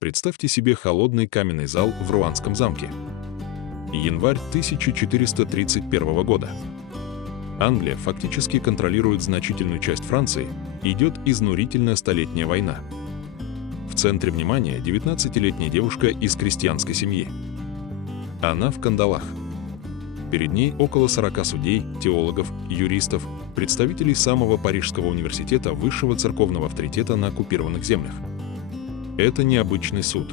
Представьте себе холодный каменный зал в Руанском замке. Январь 1431 года. Англия фактически контролирует значительную часть Франции, идет изнурительная столетняя война. В центре внимания 19-летняя девушка из крестьянской семьи. Она в кандалах. Перед ней около 40 судей, теологов, юристов, представителей самого Парижского университета высшего церковного авторитета на оккупированных землях. Это необычный суд.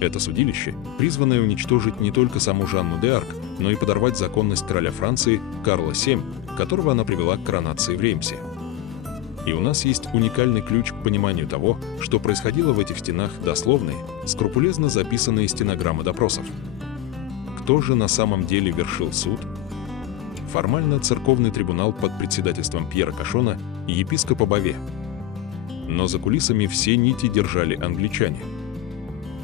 Это судилище, призванное уничтожить не только саму Жанну д'Арк, но и подорвать законность короля Франции Карла VII, которого она привела к коронации в Реймсе. И у нас есть уникальный ключ к пониманию того, что происходило в этих стенах, дословные, скрупулезно записанные стенограммы допросов. Кто же на самом деле вершил суд? Формально церковный трибунал под председательством Пьера Кашона и епископа Баве. Но за кулисами все нити держали англичане.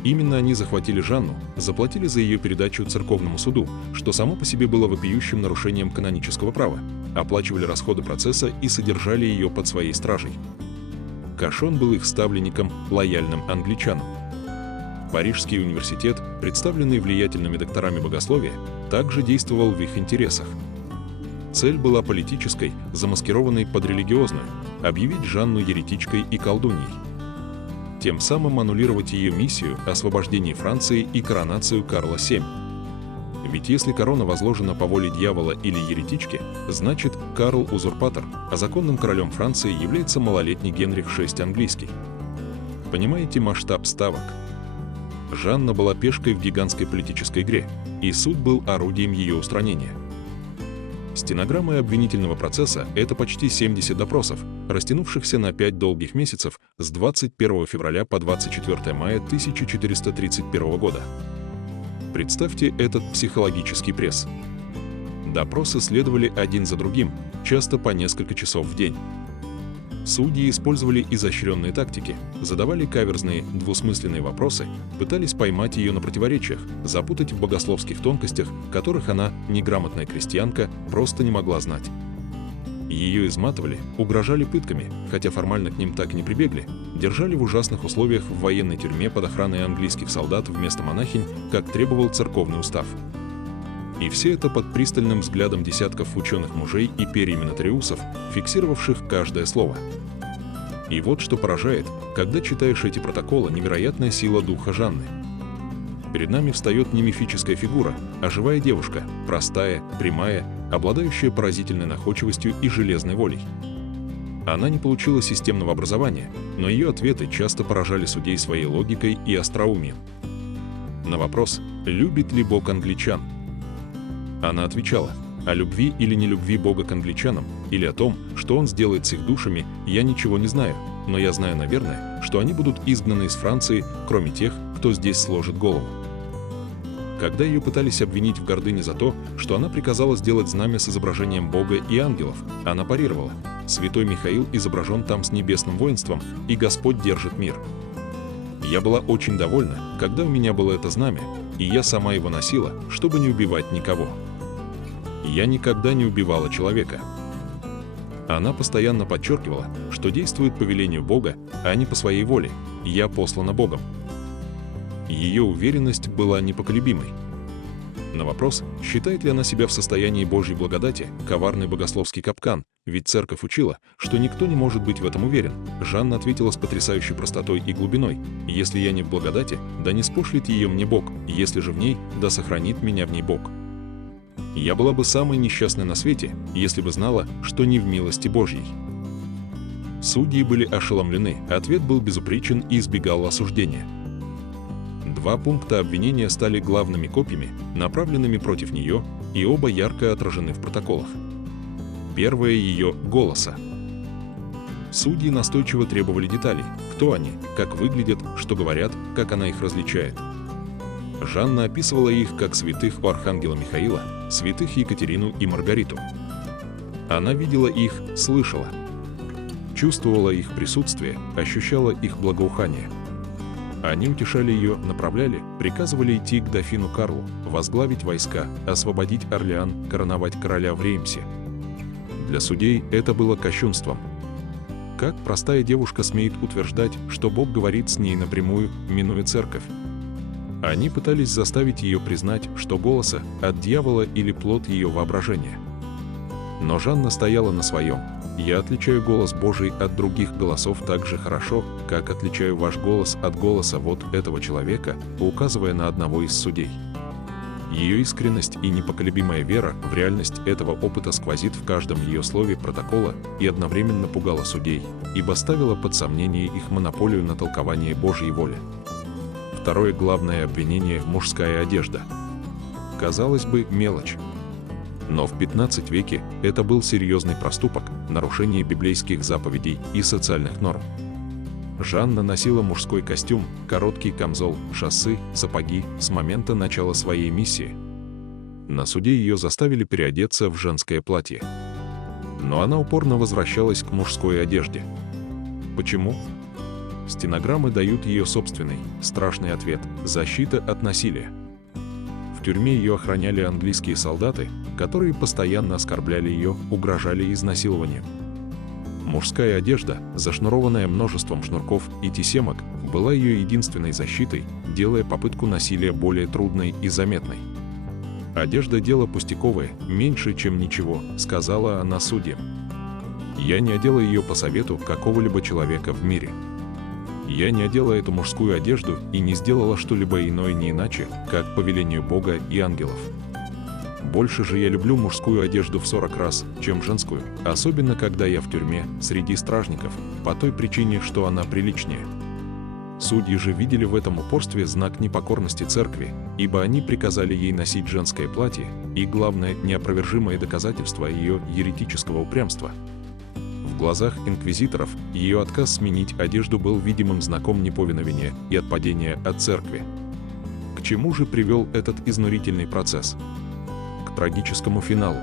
Именно они захватили Жанну, заплатили за ее передачу церковному суду, что само по себе было вопиющим нарушением канонического права, оплачивали расходы процесса и содержали ее под своей стражей. Кашон был их ставленником, лояльным англичанам. Парижский университет, представленный влиятельными докторами богословия, также действовал в их интересах. Цель была политической, замаскированной под религиозную – объявить Жанну еретичкой и колдуньей. Тем самым аннулировать ее миссию освобождения Франции и коронацию Карла VII. Ведь если корона возложена по воле дьявола или еретички, значит Карл – узурпатор, а законным королем Франции является малолетний Генрих VI английский. Понимаете масштаб ставок? Жанна была пешкой в гигантской политической игре, и суд был орудием ее устранения. Стенограммы обвинительного процесса – это почти 70 допросов, растянувшихся на 5 долгих месяцев с 21 февраля по 24 мая 1431 года. Представьте этот психологический пресс. Допросы следовали один за другим, часто по несколько часов в день. Судьи использовали изощренные тактики, задавали каверзные, двусмысленные вопросы, пытались поймать ее на противоречиях, запутать в богословских тонкостях, которых она, неграмотная крестьянка, просто не могла знать. Ее изматывали, угрожали пытками, хотя формально к ним так и не прибегли, держали в ужасных условиях в военной тюрьме под охраной английских солдат вместо монахинь, как требовал церковный устав. И все это под пристальным взглядом десятков ученых-мужей и перьями нотариусов, фиксировавших каждое слово. И вот что поражает, когда читаешь эти протоколы, невероятная сила духа Жанны. Перед нами встает не мифическая фигура, а живая девушка, простая, прямая, обладающая поразительной находчивостью и железной волей. Она не получила системного образования, но ее ответы часто поражали судей своей логикой и остроумием. На вопрос «Любит ли Бог англичан?», она отвечала: о любви или нелюбви Бога к англичанам, или о том, что Он сделает с их душами, я ничего не знаю, но я знаю, наверное, что они будут изгнаны из Франции, кроме тех, кто здесь сложит голову. Когда ее пытались обвинить в гордыне за то, что она приказала сделать знамя с изображением Бога и ангелов, она парировала: «Святой Михаил изображен там с небесным воинством, и Господь держит мир». Я была очень довольна, когда у меня было это знамя, и я сама его носила, чтобы не убивать никого. Я никогда не убивала человека. Она постоянно подчеркивала, что действует по велению Бога, а не по своей воле, я послана Богом. Ее уверенность была непоколебимой. На вопрос, считает ли она себя в состоянии Божьей благодати, коварный богословский капкан, ведь церковь учила, что никто не может быть в этом уверен, Жанна ответила с потрясающей простотой и глубиной: «Если я не в благодати, да не спошлет ее мне Бог, если же в ней, да сохранит меня в ней Бог». Я была бы самой несчастной на свете, если бы знала, что не в милости Божьей. Судьи были ошеломлены, ответ был безупречен и избегал осуждения. 2 пункта обвинения стали главными копьями, направленными против нее, и оба ярко отражены в протоколах. Первое — ее голоса. Судьи настойчиво требовали деталей: кто они, как выглядят, что говорят, как она их различает. Жанна описывала их как святых у архангела Михаила, святых Екатерину и Маргариту. Она видела их, слышала, чувствовала их присутствие, ощущала их благоухание. Они утешали ее, направляли, приказывали идти к дофину Карлу, возглавить войска, освободить Орлеан, короновать короля в Реймсе. Для судей это было кощунством. Как простая девушка смеет утверждать, что Бог говорит с ней напрямую, минуя церковь? Они пытались заставить ее признать, что голоса от дьявола или плод ее воображения. Но Жанна стояла на своем. «Я отличаю голос Божий от других голосов так же хорошо, как отличаю ваш голос от голоса вот этого человека», указывая на одного из судей. Ее искренность и непоколебимая вера в реальность этого опыта сквозит в каждом ее слове протокола и одновременно пугала судей, ибо ставила под сомнение их монополию на толкование Божьей воли. Второе главное обвинение – мужская одежда. Казалось бы, мелочь. Но в 15 веке это был серьезный проступок, нарушение библейских заповедей и социальных норм. Жанна носила мужской костюм, короткий камзол, шоссы, сапоги с момента начала своей миссии. На суде ее заставили переодеться в женское платье. Но она упорно возвращалась к мужской одежде. Почему? Стенограммы дают ее собственный, страшный ответ – защита от насилия. В тюрьме ее охраняли английские солдаты, которые постоянно оскорбляли ее, угрожали изнасилованием. Мужская одежда, зашнурованная множеством шнурков и тесемок, была ее единственной защитой, делая попытку насилия более трудной и заметной. «Одежда – дело пустяковое, меньше, чем ничего», – сказала она судьям. «Я не одела ее по совету какого-либо человека в мире. Я не одела эту мужскую одежду и не сделала что-либо иное не иначе, как по велению Бога и ангелов. Больше же я люблю мужскую одежду в 40 раз, чем женскую, особенно когда я в тюрьме, среди стражников, по той причине, что она приличнее». Судьи же видели в этом упорстве знак непокорности церкви, ибо они приказали ей носить женское платье, и, главное, неопровержимое доказательство ее еретического упрямства. В глазах инквизиторов ее отказ сменить одежду был видимым знаком неповиновения и отпадения от церкви. К чему же привел этот изнурительный процесс? К трагическому финалу.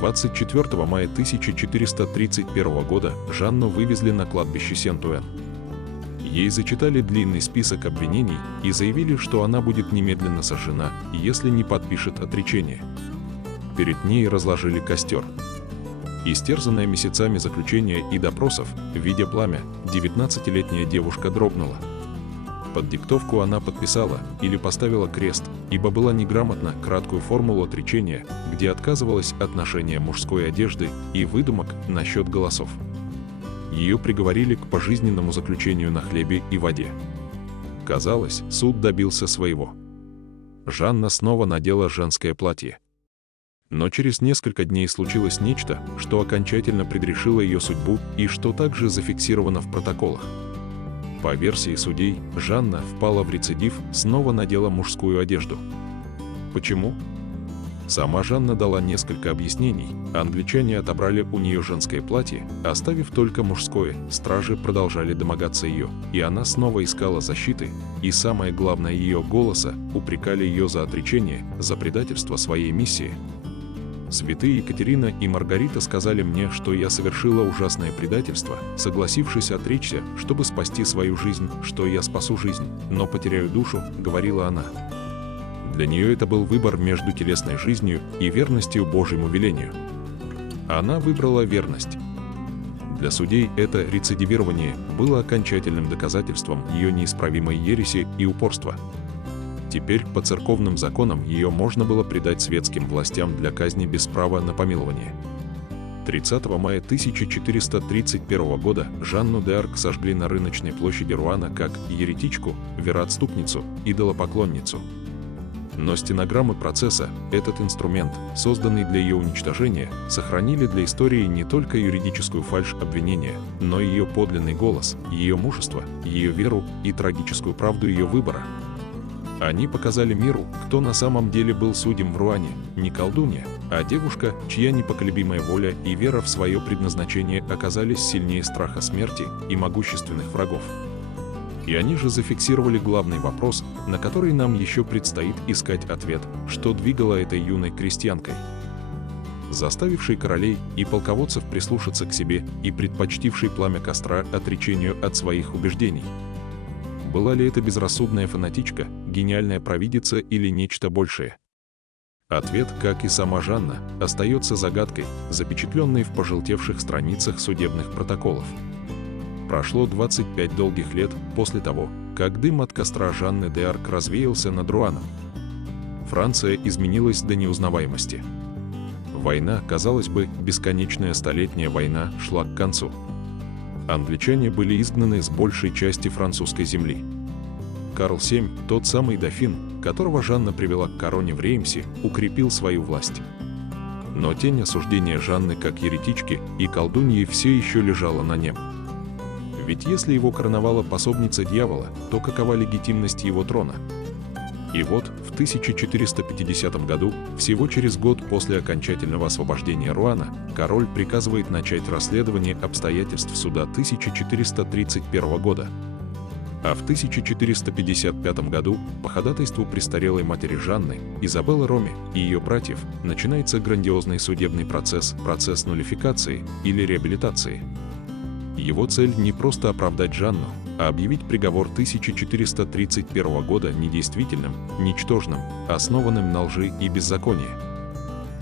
24 мая 1431 года Жанну вывезли на кладбище Сент-Уэн. Ей зачитали длинный список обвинений и заявили, что она будет немедленно сожжена, если не подпишет отречение. Перед ней разложили костер. Истерзанная месяцами заключения и допросов, видя пламя, 19-летняя девушка дрогнула. Под диктовку она подписала или поставила крест, ибо была неграмотна краткую формулу отречения, где отказывалась от ношения мужской одежды и выдумок насчет голосов. Ее приговорили к пожизненному заключению на хлебе и воде. Казалось, суд добился своего. Жанна снова надела женское платье. Но через несколько дней случилось нечто, что окончательно предрешило ее судьбу и что также зафиксировано в протоколах. По версии судей, Жанна впала в рецидив, снова надела мужскую одежду. Почему? Сама Жанна дала несколько объяснений. Англичане отобрали у нее женское платье, оставив только мужское, стражи продолжали домогаться ее, и она снова искала защиты, и самое главное, ее голоса, упрекали ее за отречение, за предательство своей миссии. Святые Екатерина и Маргарита сказали мне, что я совершила ужасное предательство, согласившись отречься, чтобы спасти свою жизнь, что я спасу жизнь, но потеряю душу, говорила она. Для нее это был выбор между телесной жизнью и верностью Божьему велению. Она выбрала верность. Для судей это рецидивирование было окончательным доказательством ее неисправимой ереси и упорства. Теперь по церковным законам ее можно было предать светским властям для казни без права на помилование. 30 мая 1431 года Жанну д'Арк сожгли на рыночной площади Руана как еретичку, вероотступницу, идолопоклонницу. Но стенограммы процесса, этот инструмент, созданный для ее уничтожения, сохранили для истории не только юридическую фальшь обвинения, но и ее подлинный голос, ее мужество, ее веру и трагическую правду ее выбора. Они показали миру, кто на самом деле был судьем в Руане, не колдунья, а девушка, чья непоколебимая воля и вера в свое предназначение оказались сильнее страха смерти и могущественных врагов. И они же зафиксировали главный вопрос, на который нам еще предстоит искать ответ, что двигало этой юной крестьянкой, заставившей королей и полководцев прислушаться к себе и предпочтившей пламя костра отречению от своих убеждений. Была ли это безрассудная фанатичка, гениальная провидица или нечто большее? Ответ, как и сама Жанна, остается загадкой, запечатленной в пожелтевших страницах судебных протоколов. Прошло 25 долгих лет после того, как дым от костра Жанны д'Арк развеялся над Руаном. Франция изменилась до неузнаваемости. Война, казалось бы, бесконечная столетняя война, шла к концу. Англичане были изгнаны с большей части французской земли. Карл VII, тот самый дофин, которого Жанна привела к короне в Реймсе, укрепил свою власть. Но тень осуждения Жанны как еретички и колдуньи все еще лежала на нем. Ведь если его короновала пособница дьявола, то какова легитимность его трона? И вот, в 1450 году, всего через год после окончательного освобождения Руана, король приказывает начать расследование обстоятельств суда 1431 года. А в 1455 году, по ходатайству престарелой матери Жанны, Изабеллы Роми и ее братьев, начинается грандиозный судебный процесс, процесс нуллификации или реабилитации. Его цель не просто оправдать Жанну, а объявить приговор 1431 года недействительным, ничтожным, основанным на лжи и беззаконии.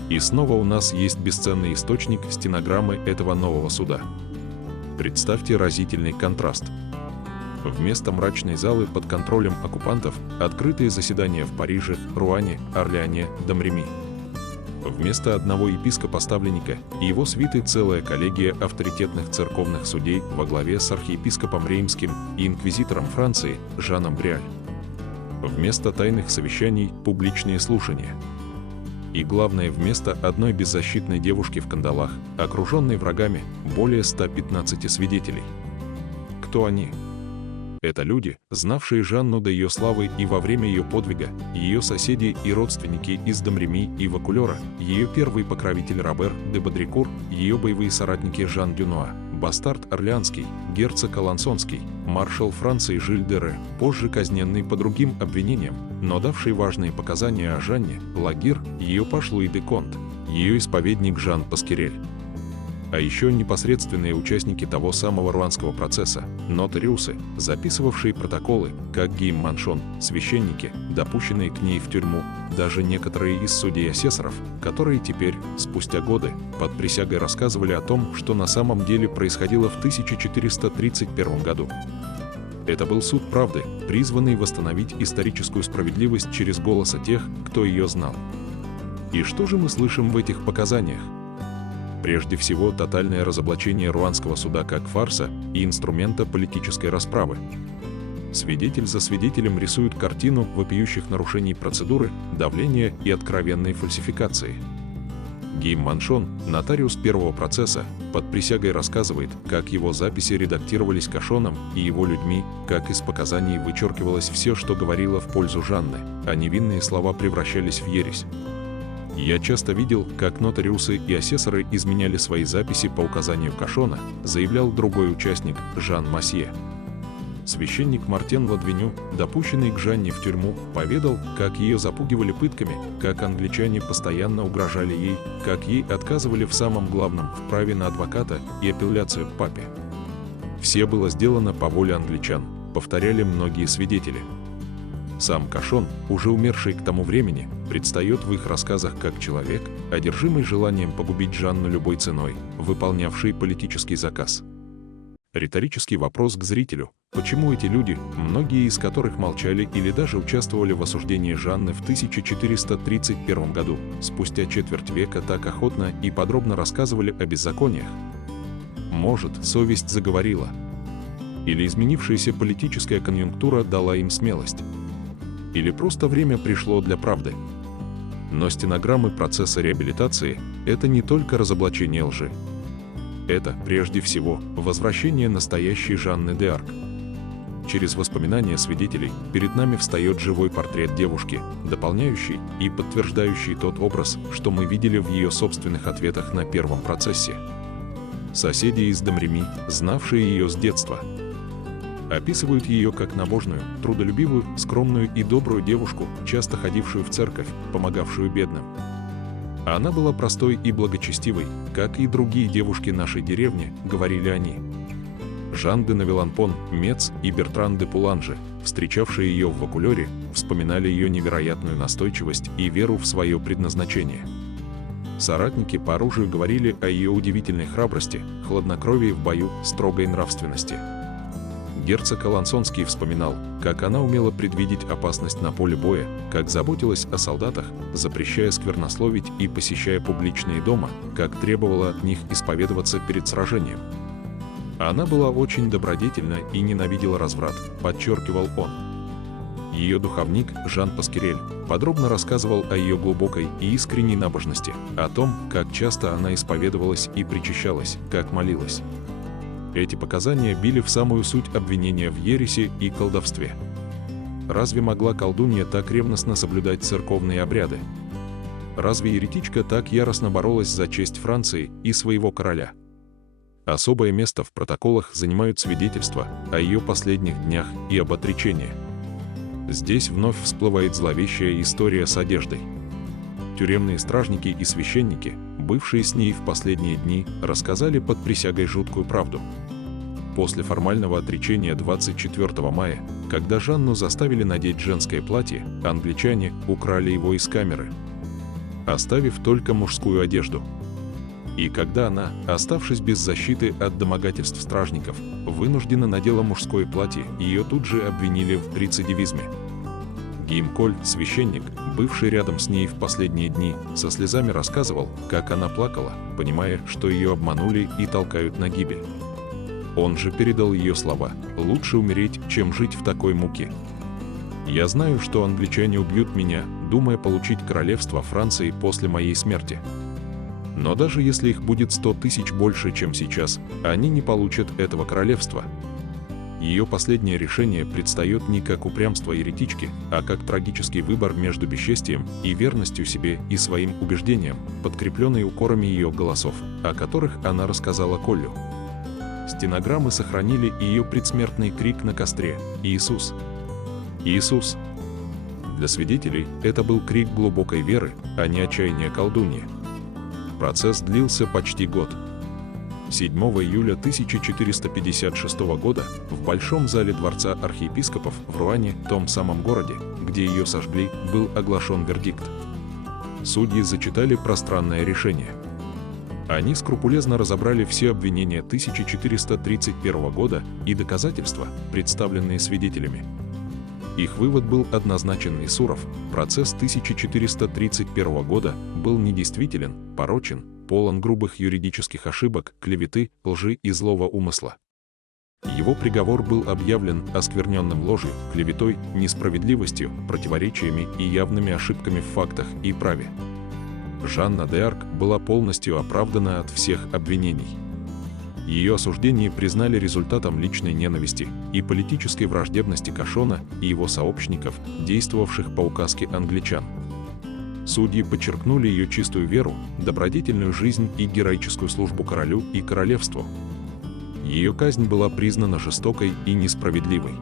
И снова у нас есть бесценный источник стенограммы этого нового суда. Представьте разительный контраст. Вместо мрачной залы под контролем оккупантов открытые заседания в Париже, Руане, Орлеане, Домреми. Вместо одного епископа-ставленника и его свиты целая коллегия авторитетных церковных судей во главе с архиепископом Реймским и инквизитором Франции Жаном Бриаль. Вместо тайных совещаний – публичные слушания. И главное, вместо одной беззащитной девушки в кандалах, окруженной врагами, более 115 свидетелей. Кто они? Это люди, знавшие Жанну до ее славы и во время ее подвига, ее соседи и родственники из Домреми и Вакулера, ее первый покровитель Робер де Бодрикур, ее боевые соратники Жан Дюнуа, бастард Орлеанский, герцог Алансонский, маршал Франции Жиль де Ре, позже казненный по другим обвинениям, но давший важные показания о Жанне, Лагир, ее паж Луи де Конт, ее исповедник Жан Паскерель. А еще непосредственные участники того самого руанского процесса, нотариусы, записывавшие протоколы, как Гийм Маншон, священники, допущенные к ней в тюрьму, даже некоторые из судей-асессоров, которые теперь, спустя годы, под присягой рассказывали о том, что на самом деле происходило в 1431 году. Это был суд правды, призванный восстановить историческую справедливость через голоса тех, кто ее знал. И что же мы слышим в этих показаниях? Прежде всего, тотальное разоблачение руанского суда как фарса и инструмента политической расправы. Свидетель за свидетелем рисует картину вопиющих нарушений процедуры, давления и откровенной фальсификации. Гийм Маншон, нотариус первого процесса, под присягой рассказывает, как его записи редактировались Кашоном и его людьми, как из показаний вычеркивалось все, что говорило в пользу Жанны, а невинные слова превращались в ересь. Я часто видел, как нотариусы и асессоры изменяли свои записи по указанию Кашона, заявлял другой участник, Жан Масье. Священник Мартен Ладвеню, допущенный к Жанне в тюрьму, поведал, как ее запугивали пытками, как англичане постоянно угрожали ей, как ей отказывали в самом главном – в праве на адвоката и апелляцию к папе. Все было сделано по воле англичан, повторяли многие свидетели. Сам Кашон, уже умерший к тому времени, предстает в их рассказах как человек, одержимый желанием погубить Жанну любой ценой, выполнявший политический заказ. Риторический вопрос к зрителю: почему эти люди, многие из которых молчали или даже участвовали в осуждении Жанны в 1431 году, спустя четверть века так охотно и подробно рассказывали о беззакониях? Может, совесть заговорила? Или изменившаяся политическая конъюнктура дала им смелость? Или просто время пришло для правды? Но стенограммы процесса реабилитации – это не только разоблачение лжи. Это, прежде всего, возвращение настоящей Жанны д'Арк. Через воспоминания свидетелей перед нами встает живой портрет девушки, дополняющий и подтверждающий тот образ, что мы видели в ее собственных ответах на первом процессе. Соседи из Домреми, знавшие ее с детства, описывают ее как набожную, трудолюбивую, скромную и добрую девушку, часто ходившую в церковь, помогавшую бедным. Она была простой и благочестивой, как и другие девушки нашей деревни, говорили они. Жан де Навиланпон, Мец и Бертран де Пуланже, встречавшие ее в Вокулёре, вспоминали ее невероятную настойчивость и веру в свое предназначение. Соратники по оружию говорили о ее удивительной храбрости, хладнокровии в бою, строгой нравственности. Герцог Алансонский вспоминал, как она умела предвидеть опасность на поле боя, как заботилась о солдатах, запрещая сквернословить и посещая публичные дома, как требовала от них исповедоваться перед сражением. Она была очень добродетельна и ненавидела разврат, подчеркивал он. Ее духовник Жан Паскерель подробно рассказывал о ее глубокой и искренней набожности, о том, как часто она исповедовалась и причащалась, как молилась. Эти показания били в самую суть обвинения в ереси и колдовстве. Разве могла колдунья так ревностно соблюдать церковные обряды? Разве еретичка так яростно боролась за честь Франции и своего короля? Особое место в протоколах занимают свидетельства о ее последних днях и об отречении. Здесь вновь всплывает зловещая история с одеждой. Тюремные стражники и священники, бывшие с ней в последние дни, рассказали под присягой жуткую правду. После формального отречения 24 мая, когда Жанну заставили надеть женское платье, англичане украли его из камеры, оставив только мужскую одежду. И когда она, оставшись без защиты от домогательств стражников, вынуждена надела мужское платье, ее тут же обвинили в рецидивизме. Гийом Коль, священник, бывший рядом с ней в последние дни, со слезами рассказывал, как она плакала, понимая, что ее обманули и толкают на гибель. Он же передал ее слова: «Лучше умереть, чем жить в такой муке. Я знаю, что англичане убьют меня, думая получить королевство Франции после моей смерти. Но даже если их будет 100 тысяч больше, чем сейчас, они не получат этого королевства». Ее последнее решение предстает не как упрямство еретички, а как трагический выбор между бесчестием и верностью себе и своим убеждениям, подкрепленный укорами ее голосов, о которых она рассказала Коллю. Стенограммы сохранили ее предсмертный крик на костре: «Иисус! Иисус!». Для свидетелей это был крик глубокой веры, а не отчаяния колдуньи. Процесс длился почти год. 7 июля 1456 года в Большом зале Дворца архиепископов в Руане, том самом городе, где ее сожгли, был оглашен вердикт. Судьи зачитали пространное решение. Они скрупулезно разобрали все обвинения 1431 года и доказательства, представленные свидетелями. Их вывод был однозначен и суров: процесс 1431 года был недействителен, порочен, полон грубых юридических ошибок, клеветы, лжи и злого умысла. Его приговор был объявлен оскверненным ложью, клеветой, несправедливостью, противоречиями и явными ошибками в фактах и праве. Жанна д'Арк была полностью оправдана от всех обвинений. Ее осуждение признали результатом личной ненависти и политической враждебности Кашона и его сообщников, действовавших по указке англичан. Судьи подчеркнули ее чистую веру, добродетельную жизнь и героическую службу королю и королевству. Ее казнь была признана жестокой и несправедливой.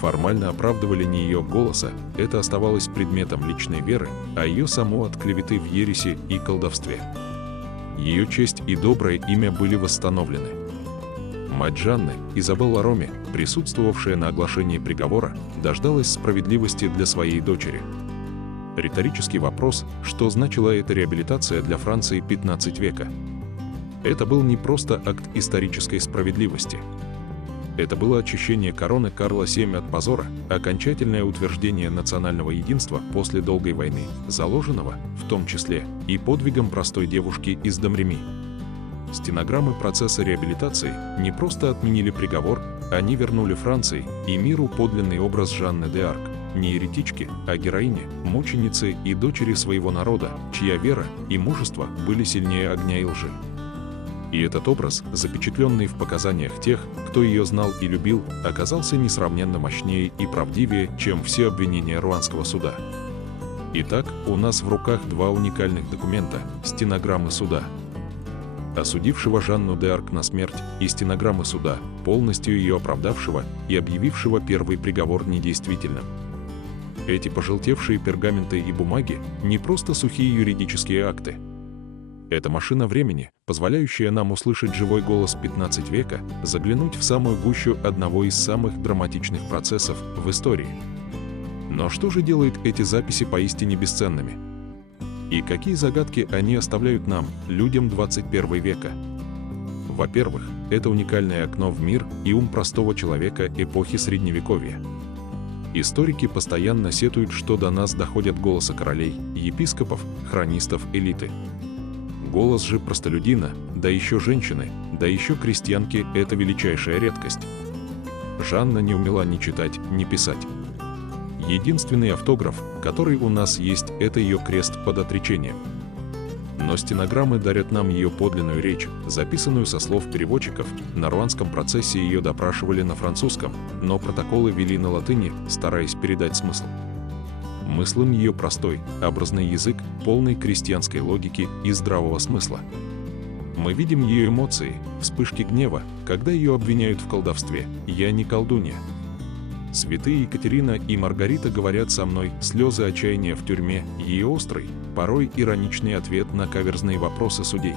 Формально оправдывали не ее голоса, это оставалось предметом личной веры, а ее саму от клеветы в ереси и колдовстве. Ее честь и доброе имя были восстановлены. Мать Жанны, Изабелла Роми, присутствовавшая на оглашении приговора, дождалась справедливости для своей дочери. Риторический вопрос, что значила эта реабилитация для Франции XV века? Это был не просто акт исторической справедливости. Это было очищение короны Карла VII от позора, окончательное утверждение национального единства после долгой войны, заложенного, в том числе, и подвигом простой девушки из Домреми. Стенограммы процесса реабилитации не просто отменили приговор, они вернули Франции и миру подлинный образ Жанны д'Арк, не еретички, а героини, мученицы и дочери своего народа, чья вера и мужество были сильнее огня и лжи. И этот образ, запечатленный в показаниях тех, кто ее знал и любил, оказался несравненно мощнее и правдивее, чем все обвинения руанского суда. Итак, у нас в руках два уникальных документа – стенограммы суда, осудившего Жанну д'Арк на смерть, и стенограммы суда, полностью ее оправдавшего и объявившего первый приговор недействительным. Эти пожелтевшие пергаменты и бумаги – не просто сухие юридические акты. Это машина времени, позволяющая нам услышать живой голос 15 века, заглянуть в самую гущу одного из самых драматичных процессов в истории. Но что же делает эти записи поистине бесценными? И какие загадки они оставляют нам, людям 21 века? Во-первых, это уникальное окно в мир и ум простого человека эпохи Средневековья. Историки постоянно сетуют, что до нас доходят голоса королей, епископов, хронистов элиты. Голос же простолюдина, да еще женщины, да еще крестьянки – это величайшая редкость. Жанна не умела ни читать, ни писать. Единственный автограф, который у нас есть, это ее крест под отречением. Но стенограммы дарят нам ее подлинную речь, записанную со слов переводчиков. На руанском процессе ее допрашивали на французском, но протоколы вели на латыни, стараясь передать смысл. Мыслен ее простой, образный язык, полный крестьянской логики и здравого смысла. Мы видим ее эмоции, вспышки гнева, когда ее обвиняют в колдовстве. «Я не колдунья». Святые Екатерина и Маргарита говорят со мной, слезы отчаяния в тюрьме, ее острый, порой ироничный ответ на каверзные вопросы судей.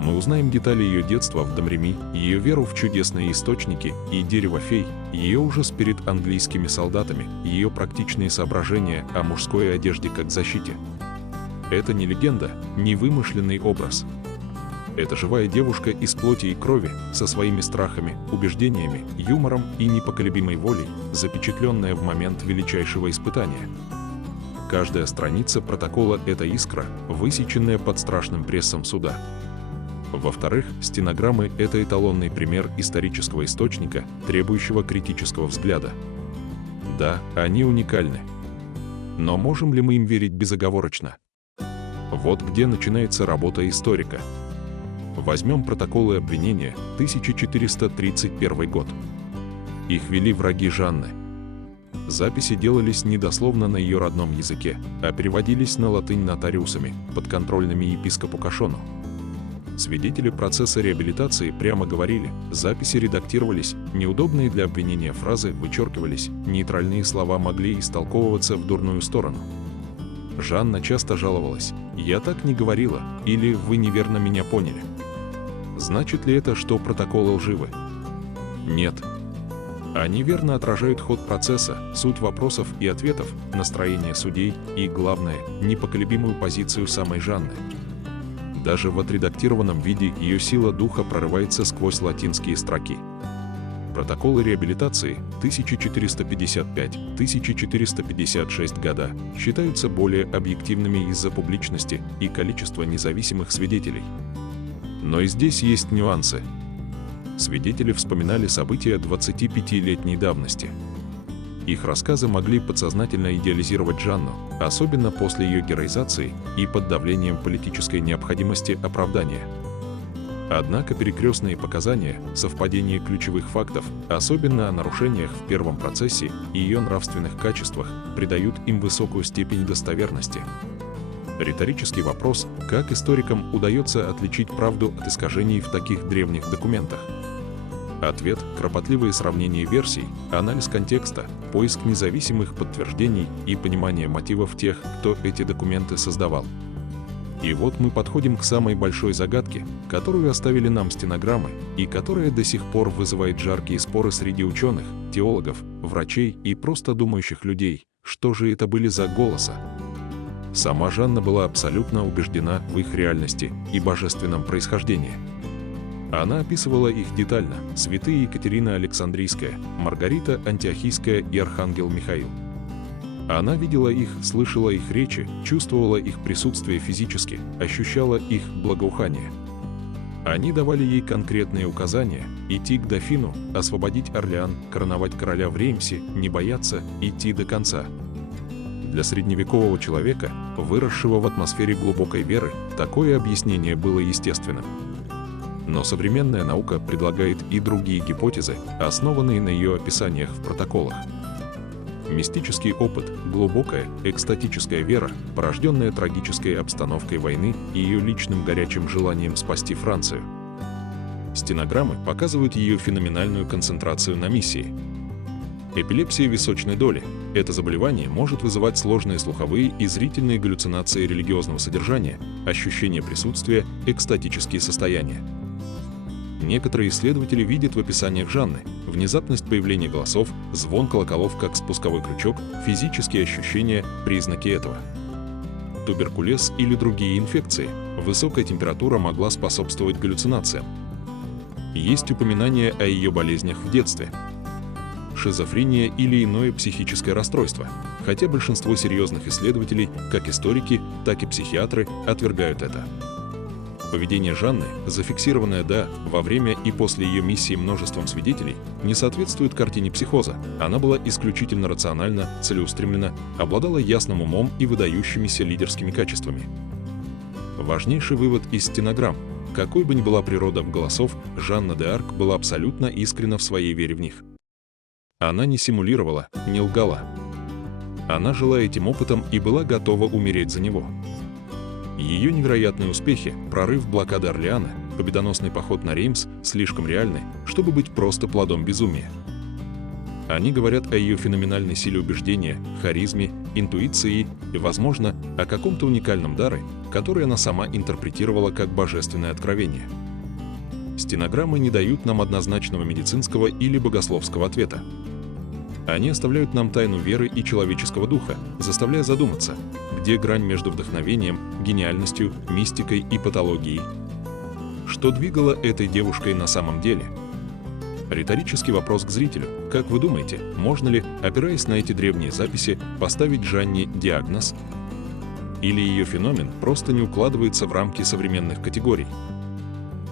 Мы узнаем детали ее детства в Домреми, ее веру в чудесные источники и дерево фей, ее ужас перед английскими солдатами, ее практичные соображения о мужской одежде как защите. Это не легенда, не вымышленный образ. Это живая девушка из плоти и крови, со своими страхами, убеждениями, юмором и непоколебимой волей, запечатленная в момент величайшего испытания. Каждая страница протокола – это искра, высеченная под страшным прессом суда. Во-вторых, стенограммы – это эталонный пример исторического источника, требующего критического взгляда. Да, они уникальны. Но можем ли мы им верить безоговорочно? Вот где начинается работа историка. Возьмем протоколы обвинения, 1431 год. Их вели враги Жанны. Записи делались не дословно на ее родном языке, а переводились на латынь нотариусами, подконтрольными епископу Кашону. Свидетели процесса реабилитации прямо говорили, записи редактировались, неудобные для обвинения фразы вычеркивались, нейтральные слова могли истолковываться в дурную сторону. Жанна часто жаловалась: «Я так не говорила» или «Вы неверно меня поняли». Значит ли это, что протоколы лживы? Нет. Они верно отражают ход процесса, суть вопросов и ответов, настроение судей и, главное, непоколебимую позицию самой Жанны. Даже в отредактированном виде ее сила духа прорывается сквозь латинские строки. Протоколы реабилитации 1455-1456 года считаются более объективными из-за публичности и количества независимых свидетелей. Но и здесь есть нюансы. Свидетели вспоминали события 25-летней давности. Их рассказы могли подсознательно идеализировать Жанну, особенно после ее героизации и под давлением политической необходимости оправдания. Однако перекрестные показания, совпадение ключевых фактов, особенно о нарушениях в первом процессе и ее нравственных качествах, придают им высокую степень достоверности. Риторический вопрос, как историкам удается отличить правду от искажений в таких древних документах? Ответ – кропотливые сравнения версий, анализ контекста, поиск независимых подтверждений и понимание мотивов тех, кто эти документы создавал. И вот мы подходим к самой большой загадке, которую оставили нам стенограммы, и которая до сих пор вызывает жаркие споры среди ученых, теологов, врачей и просто думающих людей. Что же это были за голоса? Сама Жанна была абсолютно убеждена в их реальности и божественном происхождении. Она описывала их детально: святые Екатерина Александрийская, Маргарита Антиохийская и Архангел Михаил. Она видела их, слышала их речи, чувствовала их присутствие физически, ощущала их благоухание. Они давали ей конкретные указания: идти к дофину, освободить Орлеан, короновать короля в Реймсе, не бояться, идти до конца. Для средневекового человека, выросшего в атмосфере глубокой веры, такое объяснение было естественным. Но современная наука предлагает и другие гипотезы, основанные на ее описаниях в протоколах. Мистический опыт, глубокая, экстатическая вера, порожденная трагической обстановкой войны и ее личным горячим желанием спасти Францию. Стенограммы показывают ее феноменальную концентрацию на миссии. Эпилепсия височной доли. Это заболевание может вызывать сложные слуховые и зрительные галлюцинации религиозного содержания, ощущение присутствия, экстатические состояния. Некоторые исследователи видят в описаниях Жанны внезапность появления голосов, звон колоколов как спусковой крючок, физические ощущения, признаки этого. Туберкулез или другие инфекции. Высокая температура могла способствовать галлюцинациям. Есть упоминания о ее болезнях в детстве. Шизофрения или иное психическое расстройство, хотя большинство серьезных исследователей, как историки, так и психиатры, отвергают это. Поведение Жанны, зафиксированное до, во время и после ее миссии множеством свидетелей, не соответствует картине психоза. Она была исключительно рациональна, целеустремлена, обладала ясным умом и выдающимися лидерскими качествами. Важнейший вывод из стенограмм. Какой бы ни была природа голосов, Жанна де Арк была абсолютно искренна в своей вере в них. Она не симулировала, не лгала. Она жила этим опытом и была готова умереть за него. Ее невероятные успехи, прорыв блокады Орлеана, победоносный поход на Реймс слишком реальны, чтобы быть просто плодом безумия. Они говорят о ее феноменальной силе убеждения, харизме, интуиции и, возможно, о каком-то уникальном даре, который она сама интерпретировала как божественное откровение. Стенограммы не дают нам однозначного медицинского или богословского ответа. Они оставляют нам тайну веры и человеческого духа, заставляя задуматься, где грань между вдохновением, гениальностью, мистикой и патологией. Что двигало этой девушкой на самом деле? Риторический вопрос к зрителю. Как вы думаете, можно ли, опираясь на эти древние записи, поставить Жанне диагноз? Или ее феномен просто не укладывается в рамки современных категорий?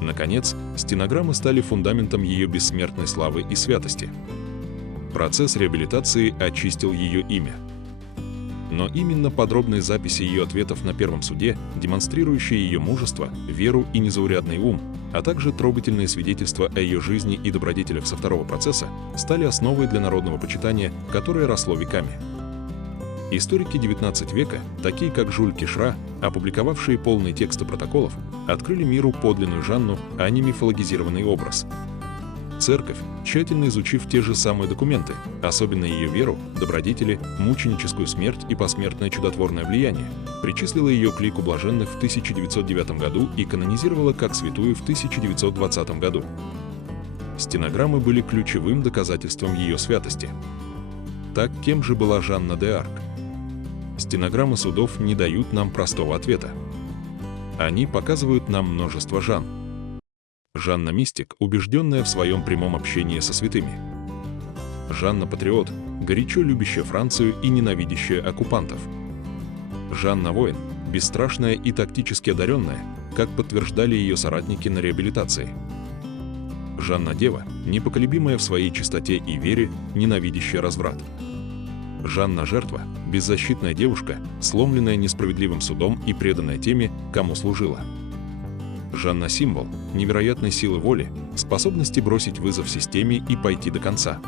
Наконец, стенограммы стали фундаментом ее бессмертной славы и святости. Процесс реабилитации очистил ее имя. Но именно подробные записи ее ответов на первом суде, демонстрирующие ее мужество, веру и незаурядный ум, а также трогательные свидетельства о ее жизни и добродетелях со второго процесса, стали основой для народного почитания, которое росло веками. Историки XIX века, такие как Жюль Кишра, опубликовавшие полные тексты протоколов, открыли миру подлинную Жанну, а не мифологизированный образ. Церковь, тщательно изучив те же самые документы, особенно ее веру, добродетели, мученическую смерть и посмертное чудотворное влияние, причислила ее к лику блаженных в 1909 году и канонизировала как святую в 1920 году. Стенограммы были ключевым доказательством ее святости. Так, кем же была Жанна де Арк? Стенограммы судов не дают нам простого ответа. Они показывают нам множество Жан. Жанна мистик, убежденная в своем прямом общении со святыми. Жанна патриот, горячо любящая Францию и ненавидящая оккупантов. Жанна воин, бесстрашная и тактически одаренная, как подтверждали ее соратники на реабилитации. Жанна дева, непоколебимая в своей чистоте и вере, ненавидящая разврат. Жанна жертва, беззащитная девушка, сломленная несправедливым судом и преданная теми, кому служила. Жанна символ невероятной силы воли, способности бросить вызов системе и пойти до конца.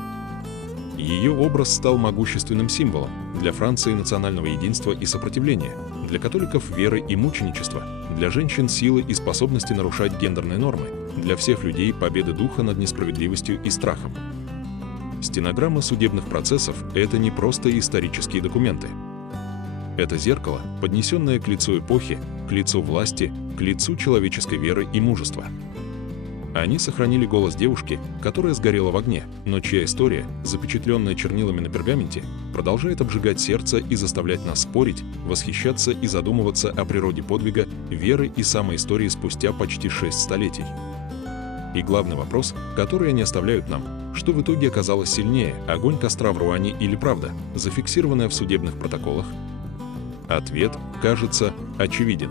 Ее образ стал могущественным символом для Франции национального единства и сопротивления, для католиков веры и мученичества, для женщин силы и способности нарушать гендерные нормы, для всех людей победы духа над несправедливостью и страхом. Стенограммы судебных процессов – это не просто исторические документы. Это зеркало, поднесенное к лицу эпохи, к лицу власти, к лицу человеческой веры и мужества. Они сохранили голос девушки, которая сгорела в огне, но чья история, запечатленная чернилами на пергаменте, продолжает обжигать сердце и заставлять нас спорить, восхищаться и задумываться о природе подвига, веры и самой истории спустя почти 6 столетий. И главный вопрос, который они оставляют нам, что в итоге оказалось сильнее, огонь костра в Руане или правда, зафиксированная в судебных протоколах? Ответ, кажется, очевиден.